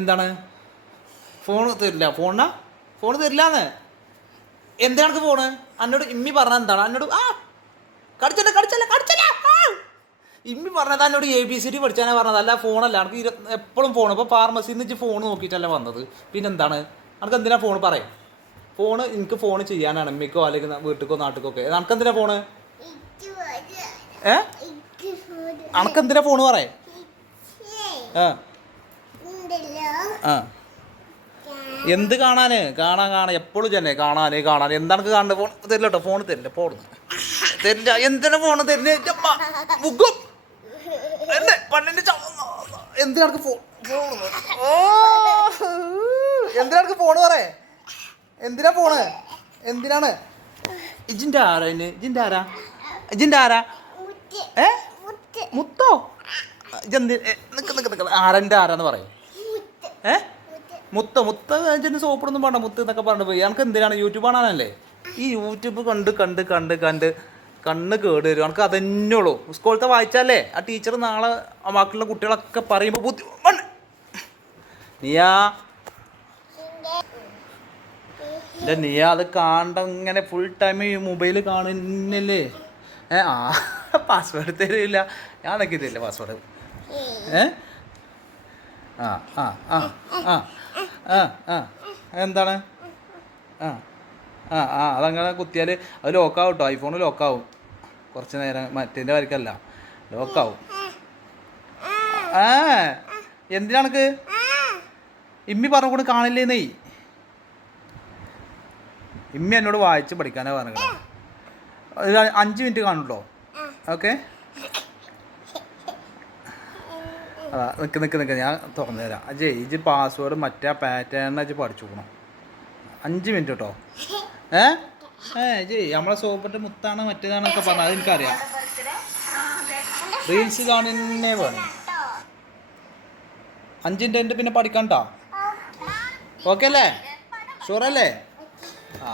എന്താണ്? ഫോൺ തരില്ല. ഫോണാ? ഫോൺ തരില്ലാന്ന്. എന്താണ് ഫോണ്? അന്നോട് ഇമ്മി പറഞ്ഞ എന്താണ്? എന്നോട് ആ കടിച്ചല്ല കടിച്ചല്ല കടിച്ചല്ല ഇമ്മി പറഞ്ഞത് എന്നോട് എ ബി സി ഡി പഠിച്ചാനാ പറഞ്ഞത്. അല്ല ഫോണല്ല. എനിക്ക് എപ്പോഴും ഫോൺ ഇപ്പോൾ ഫാർമസിയിൽ നിന്ന് ഫോൺ നോക്കിയിട്ടല്ല വന്നത്. പിന്നെ എന്താണ്? എനിക്ക് എന്തിനാ ഫോൺ പറയാം? ഫോൺ എനിക്ക് ഫോൺ ചെയ്യാനാണ്. ഇമ്മിക്കോ അല്ലെങ്കിൽ വീട്ടിലേക്കോ വീട്ടിക്കോ നാട്ടിക്കോ ഒക്കെ എനിക്ക് എന്തിനാ ഫോണ്? ഏ? എന്തിനാ ഫോണ് പറയാം? ആ. ആ. എന്ത് കാണാന്? കാണാൻ കാണാൻ എപ്പോഴും ചെന്നെ കാണാന് കാണാൻ എന്താണ് കാണുന്നത് ഫോൺ തരില്ല കേട്ടോ ഫോൺ തരില്ല. ഫോൺ തരില്ല. എന്തിനാ ഫോണ് തരില്ല? എന്റെ അമ്മ. മുഖം. എന്നെ പണ്ണിന്റെ എന്തിനാണ് ഫോൺ ഓ. എന്തിനാണ് ഫോണ് പറയേ? എന്തിനാ ഫോണ്? എന്തിനാണ്? ഇജിന്റെ ആരാ ഇജിന്റെ ഇജിന്റെ ആരാ? ഇജിന്റെ ആരാ? ഏ? മുത്തോ. ഇജെന്തി നിക്ക് നിക്ക് നിക്ക്. ആരന്റെ ആരാന്ന് പറയും. ഏ? മുത്ത മുത്ത ചേട്ടന് സോപ്പിടൊന്നും വേണ്ട മുത്ത് എന്നൊക്കെ പറഞ്ഞു പോയി. എനിക്ക് എന്തിനാണ് യൂട്യൂബ് കാണാനല്ലേ? ഈ യൂട്യൂബ് കണ്ട് കണ്ട് കണ്ട് കണ്ട് കണ്ണ് കേട് വരും. എനിക്ക് അതന്നെ ഉള്ളൂ. സ്കൂളത്തെ വായിച്ചാലേ ആ ടീച്ചർ നാളെ ബാക്കിയുള്ള കുട്ടികളൊക്കെ പറയുമ്പോൾ ബുദ്ധി നീയാ. നീ അത് കാണണ്ട ഇങ്ങനെ ഫുൾ ടൈം ഈ മൊബൈൽ കാണുന്നല്ലേ? ഏ ആ പാസ്വേഡ് തരില്ല. ഞാൻ നോക്കി തരില്ല പാസ്വേഡ് ഏ? ആ ആ ആ ആ ആ എന്താണ്? ആ ആ ആ അതങ്ങനെ കുത്തിയാൽ അത് ലോക്കാവും കേട്ടോ ഐഫോൺ ലോക്കാവും. കുറച്ച് നേരം മറ്റേന്റെ വരക്കല്ല ലോക്കാവും. ആ എന്തിനാണക്ക്? ഇമ്മി പറഞ്ഞു കൊണ്ട് കാണില്ലേ നെയ് ഇമ്മി എന്നോട് വായിച്ച് പഠിക്കാനാണ് പറഞ്ഞത്. അഞ്ച് മിനിറ്റ് കാണുള്ളൂ ഓക്കെ. അതാ നിൽക്ക് നിൽക്ക് നിൽക്ക് ഞാൻ തുറന്നു തരാം അജയ് ഇജ് പാസ്വേഡ് മറ്റേ പാറ്റേൺ അജ് പഠിച്ചു പോകണം അഞ്ച് മിനിറ്റ് കേട്ടോ ഏ? ഏ ജയ് നമ്മളെ സോപ്പിട്ട് മുത്താണ് മറ്റേതാണൊക്കെ പറഞ്ഞത് അതെനിക്കറിയാം റീൽസ് കാണുന്നേ വേണം. അഞ്ചിന്റെ എന്റെ പിന്നെ പഠിക്കണ്ട? ഓക്കെ അല്ലേ? ഷുറല്ലേ ആ.